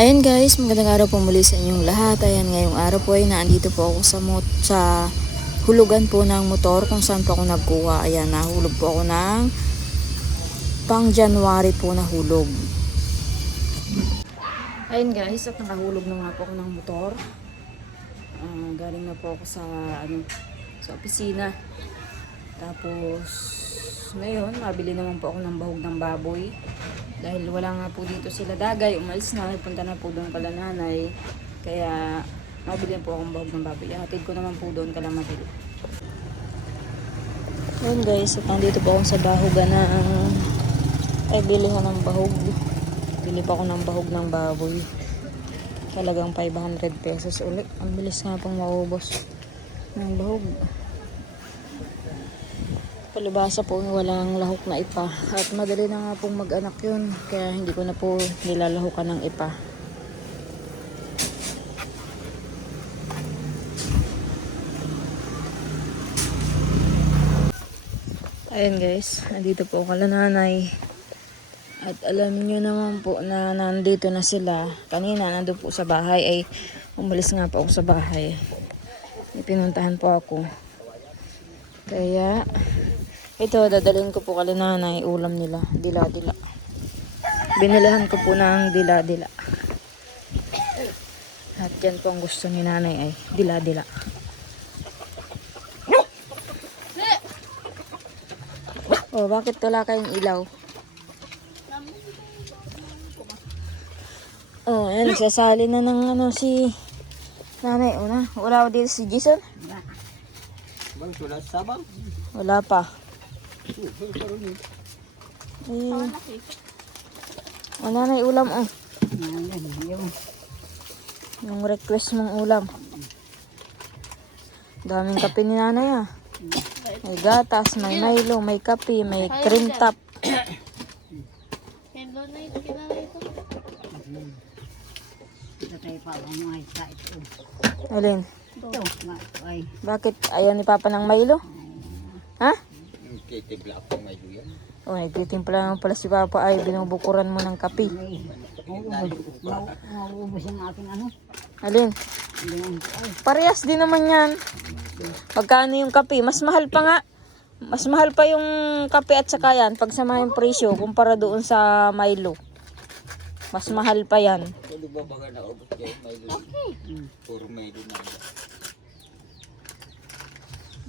Ayan guys, magandang araw po muli sa inyong lahat. Ayan, ngayong araw po ay naandito po ako sa hulugan po ng motor kung saan po ako nagkuha. Ayan, nahulog po ako ng pang January po na hulog. Ayan guys, at nakahulog na nga po ako ng motor. Galing na po ako sa opisina. Tapos ngayon, mabili naman po ako ng bahog ng baboy. Dahil wala nga po dito sila Dagay, umalis na, nagpunta na po doon kala nanay. Kaya mabili po akong bahog ng baboy. Hatid ko naman po doon kala mabili. Ayun guys, at nandito po ako sa bahogan na bilihan ng bahog. Bili pa ako ng bahog ng baboy. Talagang 500 pesos ulit. Ang bilis nga pong maubos ng bahog. Palibasa po walang lahok na ipa at madali na nga pong mag-anak yun, kaya hindi ko na po nilalahukan ng ipa. Ayan guys, nandito po kala nanay at alam nyo naman po na nandito na sila. Kanina nandun po sa bahay, ay umalis nga po ako sa bahay, pinuntahan po ako, kaya ito, dadalhin ko po kala nanay, ulam nila, dila-dila. Binilihan ko po ng dila-dila. At yan po ang gusto ni nanay ay dila-dila. Oh, bakit wala kayong ilaw? Oh, yan, nagsasali na ng si nanay. Wala dito si Jason? Bang, sulat sabang? Wala pa. Nanay, ulam oh. Yung request mong ulam. Daming kape ni nanay ah. May gatas, may Milo, may kape, may cream top. Alin? Bakit ayaw ni Papa ng Milo? Ha? Titimpla ako may duyan. Oh, nagtitimpla naman pala si Papa ay binubukuran mo ng kape. Mauubos yung aking ano. Alin? Parehas din naman yan. Pagkano yung kape? Mas mahal pa nga. Mas mahal pa yung kape at saka yan. Pagsama yung presyo kumpara doon sa Milo. Mas mahal pa yan. Pwede ba baga naubos kayo may duyan? Puro may duyan.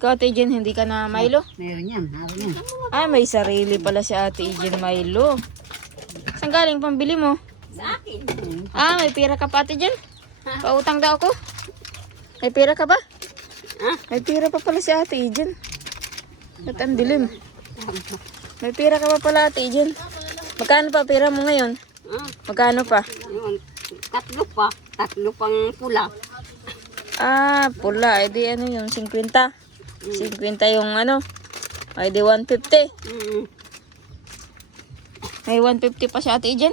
Ikaw, Ate Jen, hindi ka na Milo? Meron yan, meron yan. Ay, may sarili pala si Ate Jen Milo. Saan galing pambili mo? Sa akin. May pira ka pa, Ate Jen? Pautang daw ako? May pira ka ba? May pira pa pala si Ate Jen. At ang dilim. May pira ka pa pala, Ate Jen. Magkano pa pira mo ngayon? Magkano pa? Yun, tatlo pang pula. Pula. Eh di ano yung 50? 50 yung ay di 150. May 150 pa si Ate Jen?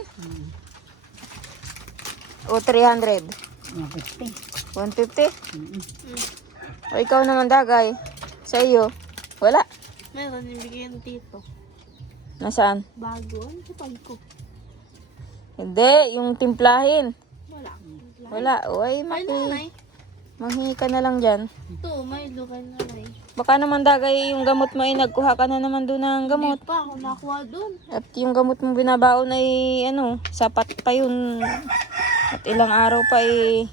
O 300? 150. 150? O ikaw naman Dagay, sa iyo, wala? Meron yung bigyan dito. Nasaan? Bago. Ano sa pag ko? Hindi, yung timplahin. Wala. Wala. O ay Ay, nanay. manghingi ka na lang dyan. Ito, may lukay nanay. Baka naman Dagay, yung gamot mo ay nagkuha ka na naman doon ng gamot. Hindi pa ako nakuha doon. At yung gamot mo binabaon ay sapat pa yun. At ilang araw pa ay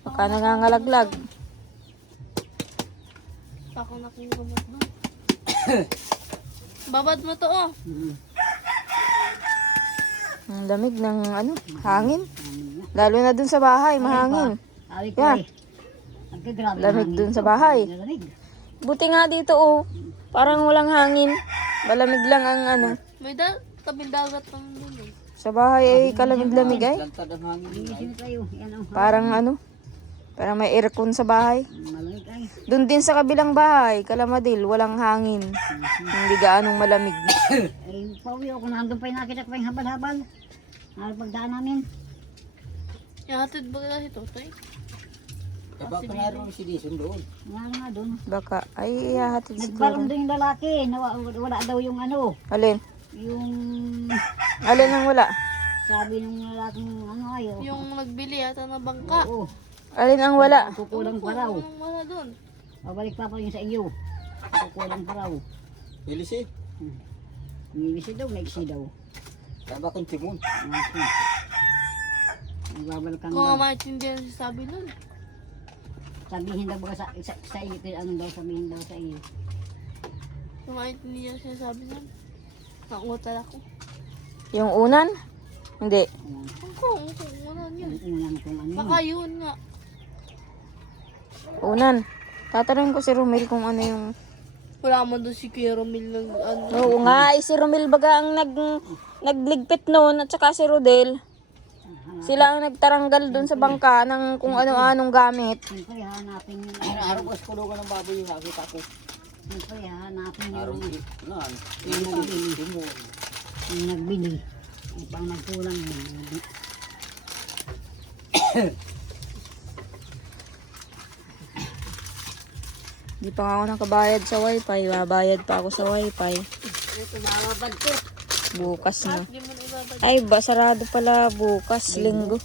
baka nangangalaglag. Pa ako nakuha doon. Babad mo to oh. Ang lamig ng hangin. Lalo na dun sa bahay, mahangin. Ari ko Yan. Nagkagrabe Lamig dun sa bahay. Buti nga dito parang walang hangin. Malamig lang ang May tabing dagat lang doon eh. sa bahay ay kalamig-lamig ay. Lantad ang hangin. Isin tayo. Yan o. Parang parang may aircon sa bahay. Malamig ay. Doon din sa kabilang bahay, Kalamadil, walang hangin. Hindi gaanong malamig. Pauwi ako. Nandun pa yung nakita ko pa yung habal-habal. Pagdaan namin. Ihatid ba kita si Totoy? Baka naroon si Dison doon. Wala nga doon. Baka ay ihahatid Nagbalong siguro. doon yung lalaki. Wala daw yung Alin? yung Alin ang wala? Sabi nung lalaking ano ayo. Yung nagbili yata na bangka. Oo. Alin ang wala? Kukulang pa raw. Anong wala doon? Babalik pa pa yun sa iyo. Kukulang pa raw. Ilisi. Nilisi daw, naiksi daw. Tama kang timon. Nagbabalikan Kung nga daw. maintindihan siya sabi nun. Sabihin daw ba sa iyo, ano daw sabihin daw sa iyo. Kung maintindihan siya sabi nun. Nakutal ako. Yung unan? Hindi. Kung wala yun. Unan kung ano. Baka yun nga. Unan. Tatanungin ko si Romel kung ano yung... Wala man doon si Kuya Romil ng ano. Oo nga, si Romel baga ang nagligpit noon at saka si Rodel. Sila ang nagtaranggal doon sa bangka ng kung ano-anong gamit. Siyempre hanapin yung Araw ko skulugan ng baboy yung nakita ko. siyempre hanapin Araw yung nan. Timon. yung nagbili. Yung pang nagkulang yun. Di pa nga ako nakabayad sa wifi. Babayad pa ako sa wifi. Ito mababad ko. Bukas na. Hindi mo na ibabalik. Ay, sarado pala bukas, linggo.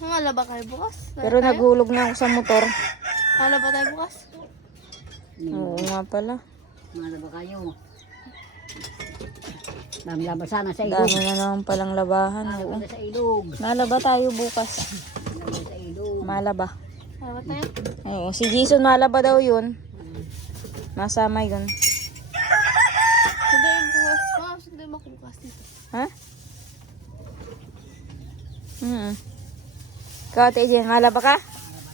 Wala ba kayo bukas? Pero naghulog na ako sa motor. Wala ba tayo bukas? Oo nga pala. Mala ba kayo? Dami laban sana sa Dami ilog. na naman palang labahan. Oo. Dami sa ilog. Malaba tayo bukas. Dami sa ilog. Malaba. Wala ba tayo? Oo, si Jason malaba daw yun. Masama yun. Hindi yung bukas pa. Hindi makukas dito. Ha? Ikaw, Ate Jen, malaba ka?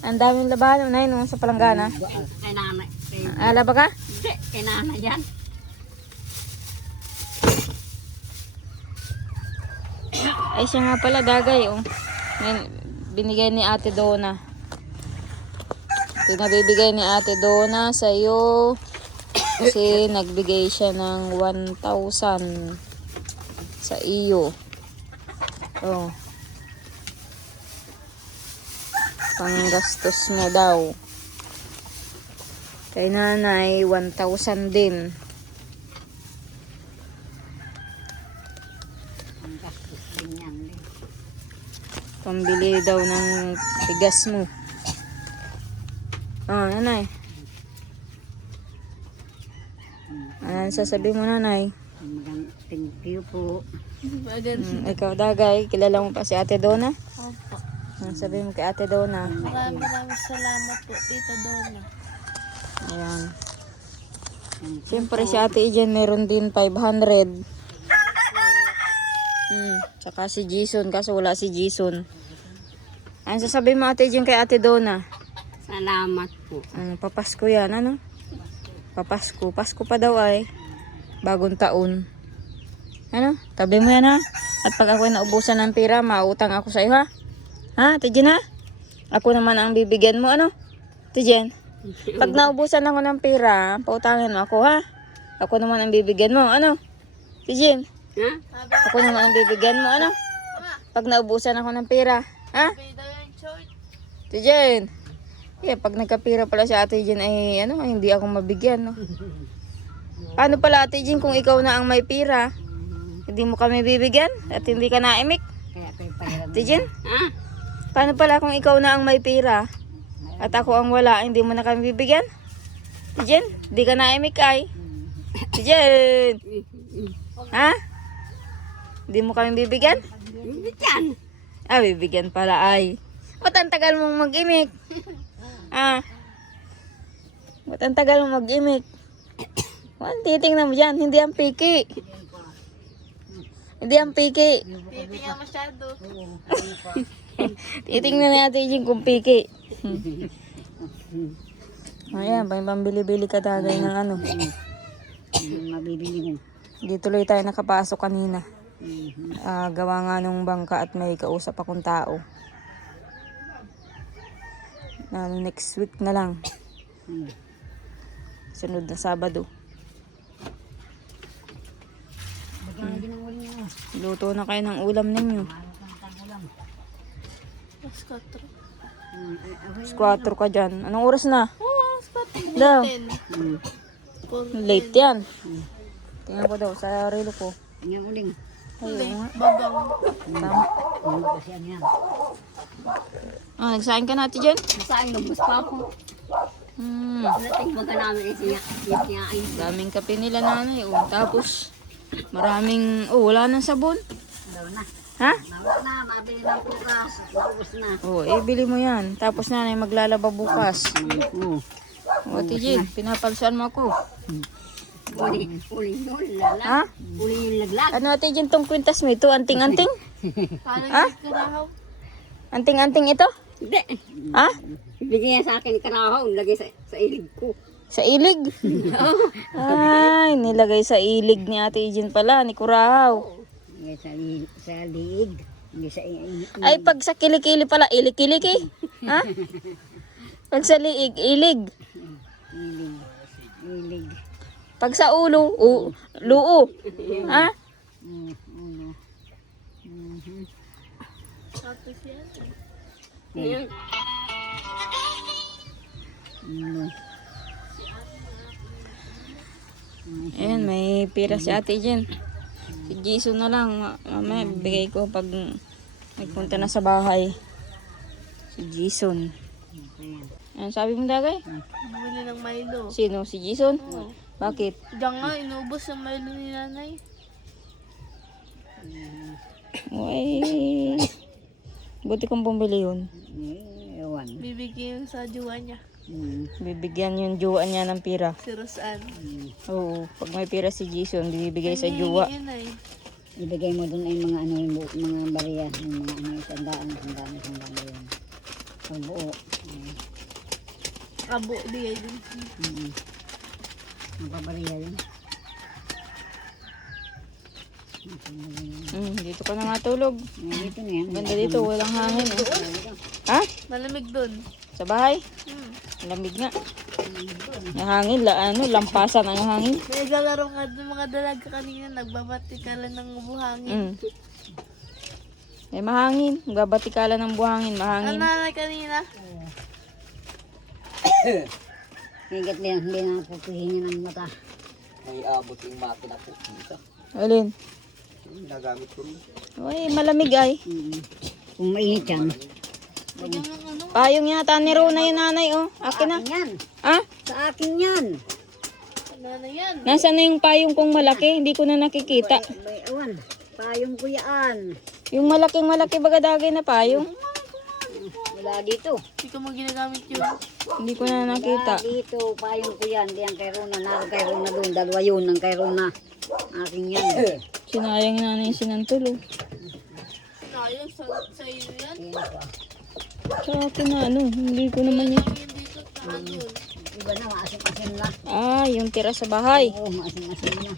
Ang daming labahan. Unay nung sa palanggana. Kay nanay. Malaba ka? Hindi, kay nanay yan. Ay, siya nga pala, dagay, oh. Binigay ni Ate Donna. Pinabibigay ni Ate Donna sa'yo. Kasi nagbigay siya ng 1,000 sa iyo. Oh. Panggastos mo daw. Kay nanay, 1,000 din. Ang gastos din yan. Pambili daw ng bigas mo. Oh, nanay. Ano sasabihin mo, nanay? Thank you po. Maganda. Ikaw, dagay, kilala mo pa si Ate Donna? Opo. Ano sabihin mo kay Ate Donna? Maraming salamat po, Tita Donna. Ayan. Siyempre si Ate Ijen meron din 500. Tsaka si Jason, kaso wala si Jason. Ano sasabihin mo, Ate Ijen, kay Ate Donna? Salamat po. Papasko yan, ano? Papasko. Pasko pa daw ay. Bagong taon. Ano? Tabi mo yan, ha? At pag ako'y naubusan ng pera, mautang ako sa iyo, ha? Ha, Ate Jen, ha? Ako naman ang bibigyan mo, ano? Ate Jen, pag naubusan ako ng pera, pautangin mo ako, ha? Ako naman ang bibigyan mo, ano? Ate Jen, Ha? ako naman ang bibigyan mo, ano? Pag naubusan ako ng pera, ha? Sabi daw yung choice. Ate Jen. Pag nagkapira pala si Ate Jen ay ano, hindi ako mabigyan, no? Paano pala, Ate Jen, kung ikaw na ang may pira? Hindi mo kami bibigyan? At hindi ka naimik? Kaya kayo pahiram. Ate Jen? Ha? Paano pala kung ikaw na ang may pira? At ako ang wala, hindi mo na kami bibigyan? Ate Jen? Hindi ka naimik ay? Ate Jen? Ha? Hindi mo kami bibigyan? Bibigyan. Ah, bibigyan pala ay. Ba't ang tagal mong mag-imik? Ah. Ba't ang tagal mong mag-imik? Well, titingnan mo dyan. Hindi ang piki. Hindi ang piki. Pipi nga masyado. Titingnan natin yung kung piki. Ayan, pambili-bili ka tagay ng ano. Mabibili mo. Di tuloy tayo nakapasok kanina. Gawa nga nung bangka at may kausap akong tao. Next week na lang. Sunod na Sabado. Luto na kayo ng ulam ninyo. Mas 4. 4 ka dyan. Anong oras na? Oo, mas 4. Daw. 10. Late yan. Tingnan ko daw sa relo ko. Yung uling. Ayun nga. Bagang. Tama. Kasi yan. Ah, nagsain ka natin dyan? Saan lubos pa ako? Nating baga namin siya ay Daming kape nila nanay. Oh. Tapos, maraming, wala nang sabon. daw na. Ha? Nawala na, mabili ng pukas. Lubos na. Ibili mo yan. Tapos nanay maglalaba bukas. Oo. O, Ate Jane, pinapalsan mo ako. Uli yung lala. Ha? Uli yung laglag. Ano Ate Jane tong kwintas mo ito? Anting-anting? Parang Ha? karahaw. Anting-anting ito? Hindi. Ha? Bigyan niya sa akin karahaw. Lagay sa ilig ko. Sa ilig? Ay, nilagay sa ilig ni Ate Jane pala, ni Kurahaw. Lagay sa liig. Hindi sa ilig. Ay, pag sa kilikili pala, ilik-iliki. Ha? Pag sa liig, ilig. Ilig. Pag sa ulo, luo. Ha? Tapos yan. Ayan. Ayan, may pira si Ate Jen. Si Jason na lang. Mamaya, bigay ko pag nagpunta na sa bahay. Si Jason. Ayan, sabi mo dagay? Bumili ng Milo. Sino? Si Jason? Oo. Bakit? Diyan nga, inubos yung Milo ni nanay. Uy. Buti kong bumili yun. Ewan. Bibigyan yung sa jowa niya. Bibigyan yung jowa niya ng pira. Si Rosan. Oo. Pag may pira si Jason, bibigay sa jowa. Yun ay. Ibigay mo doon ay mga ano yung mga bariya, yung mga ano sandaan yun. Ang buo. Abo, bigay din. Ang babariya yun. Dito ka na matulog. Dito na yan. Ganda dito, walang hangin. Ha? Malamig doon. Sa bahay? Hmm. Lamig nga. Yung hangin, lampasan ang hangin. May galaro nga doon mga dalaga kanina. Nagbabati ka lang ng buhangin. Eh, mahangin. Gabatikalan ng buhangin, Ang mahangin. nanay kanina. Higit na yan, hindi na pupuhin niya ng mata. May abot yung makina po. Dito. Alin? Nagamit ko rin. Uy, malamig ay. Kung mainit yan. Lagyan ng ano. Payong yata ni Rona yung nanay, oh. Akin na. Akin yan. Ha? Sa akin yan. Nanay yan. Nasaan na yung payong kong malaki? Hindi ko na nakikita. May awan. Payong ko yan. Yung malaki bagadagay na payong. Wala dito. Hindi ko mo ginagamit yun. Hindi ko na nakita. Wala dito. Payong ko yan. Di ang kay Rona. Naroon kay Rona doon. Dalawa yun ng kay Rona. Akin yan. Sinayang na yung sinantulo. Sayang sa iyo yan. Sa akin na hindi ko naman yun. Yung dito, saan yun? Iba na, maasim-asim na. Yung tira sa bahay. Oo, maasim-asim na.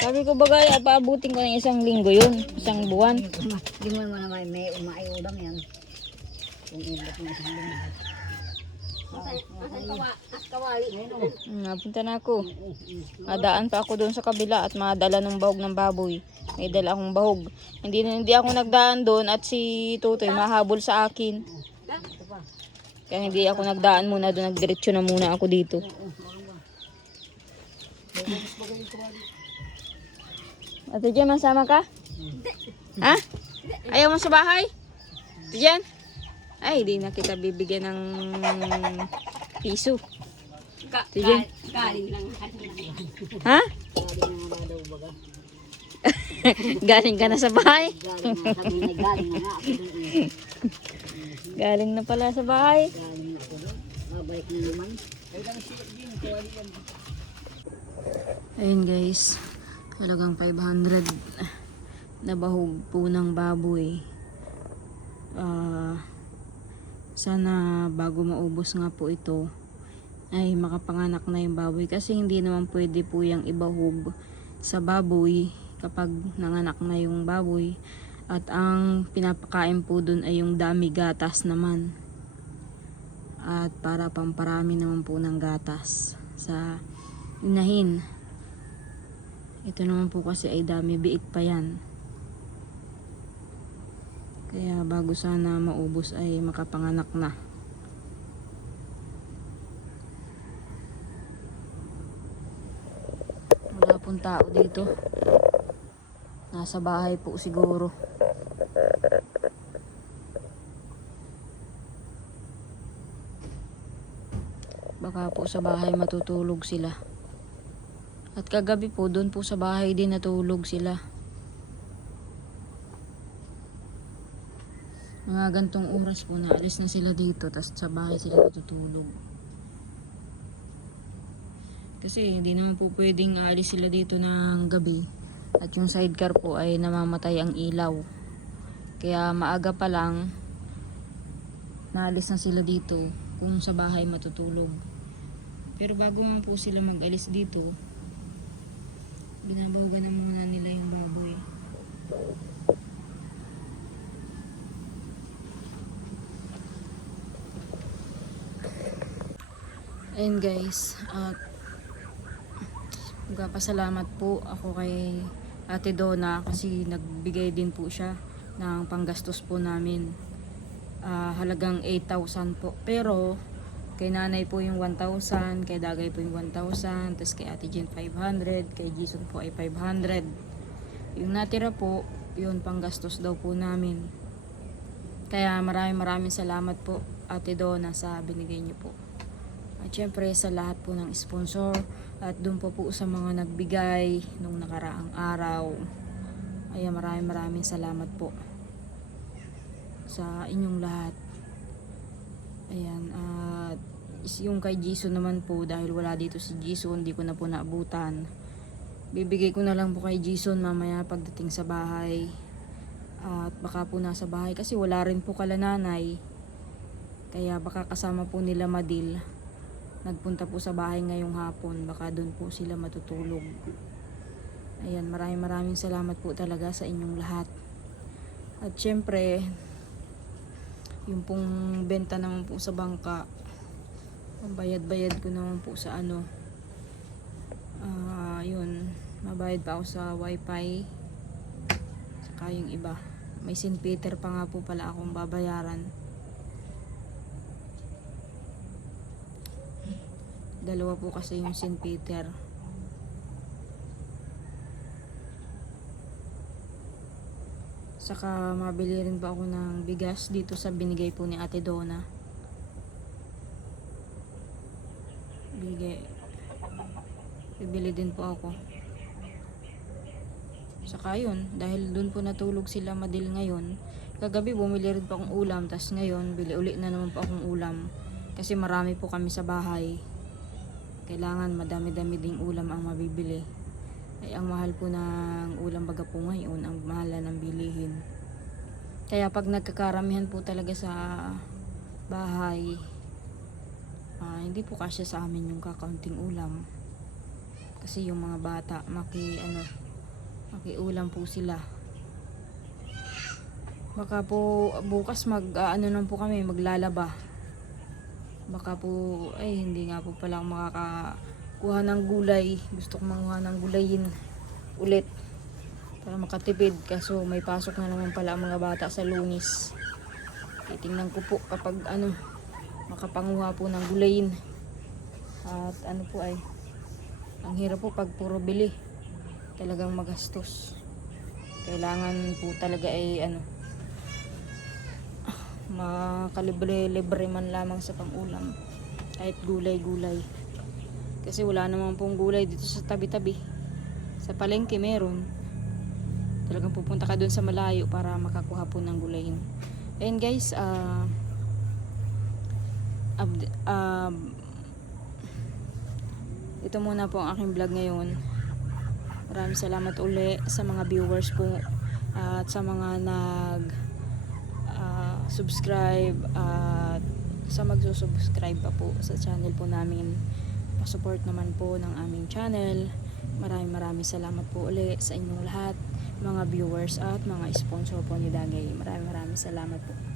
Sabi ko bagay, paabutin ko ng 1 linggo yun. 1 buwan. Di mo naman may ulam yan. Kung ibot na isang linggo. At kawali. Napunta na ako. Madaan pa ako doon sa kabila at madala ng bahog ng baboy. May dala akong bahog. Hindi ako nagdaan doon at si Tutoy mahabol sa akin. Kaya hindi ako nagdaan muna doon. Nagdiretso na muna ako dito. Ate Jen, masama ka? Ha? Ayaw mo sa bahay? Ate Jen? Ay, di na kita bibigyan ng piso. Ate Jen? Galing lang. Ha? Galing ka na sa bahay? Galing na nga ako doon. Galing na pala sa bahay. Galing na ako doon. Babalik na naman. Ayun guys, halagang 500 na bahog po ng baboy. Sana bago maubos nga po ito ay makapanganak na yung baboy, kasi hindi naman pwede po yung ibahog sa baboy kapag nanganak na yung baboy, at ang pinapakain po dun ay yung dami gatas naman, at para pamparami naman po ng gatas sa inahin. Ito naman po kasi ay dami biik pa yan, kaya bago sana maubos ay makapanganak na. Wala pong tao dito. Nasa bahay po siguro. Baka po sa bahay matutulog sila. At kagabi po, doon po sa bahay din natulog sila. Mga gantong oras po, naalis na sila dito, tas sa bahay sila natutulog. Kasi hindi naman po pwedeng aalis sila dito ng gabi. At yung sidecar po ay namamatay ang ilaw. Kaya maaga pa lang, naalis na sila dito kung sa bahay matutulog. Pero bago man po sila mag-alis dito, binabawagan na muna nila yung baboy. Ayun guys, at magpapasalamat po ako kay Ate Donna kasi nagbigay din po siya ng panggastos po namin. Halagang 8,000 po. Pero kay nanay po yung 1,000, kay Dagay po yung 1,000, tapos kay Ate Jen 500, kay Jason po ay 500. Yung natira po, yun panggastos daw po namin. Kaya maraming salamat po Ate Donna sa binigay niyo po. At syempre sa lahat po ng sponsor at doon po sa mga nagbigay nung nakaraang araw. Ay maraming salamat po sa inyong lahat. Ayan, at yung kay Jason naman po, dahil wala dito si Jason, hindi ko na po naabutan. Bibigay ko na lang po kay Jason mamaya pagdating sa bahay. At baka po nasa bahay kasi wala rin po kala nanay. Kaya baka kasama po nila Madil. Nagpunta po sa bahay ngayong hapon, baka doon po sila matutulog. Ayan, maraming salamat po talaga sa inyong lahat. At syempre, yung pong benta naman po sa bangka, bayad ko naman po sa ano, yun, mabayad pa ako sa wifi, saka yung iba, may St. Peter pa nga po pala akong babayaran. Dalawa po kasi yung St. Peter. Saka mabili rin pa ako ng bigas dito sa binigay po ni Ate Donna. Bibili din po ako. Saka yun, dahil dun po natulog sila Madil ngayon, kagabi bumili rin pa akong ulam, tas ngayon bili uli na naman po akong ulam. Kasi marami po kami sa bahay. Kailangan madami-dami ding ulam ang mabibili. Ay ang mahal po ng ulam baga po ngayon, ang mahal ng bilihin. Kaya pag nagkakaramihan po talaga sa bahay, hindi po kasya sa amin yung kakaunting ulam. Kasi yung mga bata, makiulam po sila. Baka po bukas nang po kami, maglalaba. Baka po, hindi nga po pala ako makakakuha ng gulay. Gusto ko manguha ng gulayin ulit para makatipid. Kaso may pasok na naman pala ang mga bata sa Lunes. Titingnan ko po kapag makapanguha po ng gulayin. At ang hirap po pag puro bili. Talagang magastos. Kailangan po talaga makalibre-libre man lamang sa pang-ulam. Kahit gulay-gulay. Kasi wala naman pong gulay dito sa tabi-tabi. Sa palengke meron. Talagang pupunta ka doon sa malayo para makakuha po ng gulayin. Ayun guys, ito muna po ang aking vlog ngayon. Maraming salamat uli sa mga viewers po at sa mga subscribe at sa magsusubscribe pa po sa channel po namin. Pa-support naman po ng aming channel. Maraming salamat po uli sa inyong lahat, mga viewers at mga sponsor po ni Dagay. Maraming salamat po.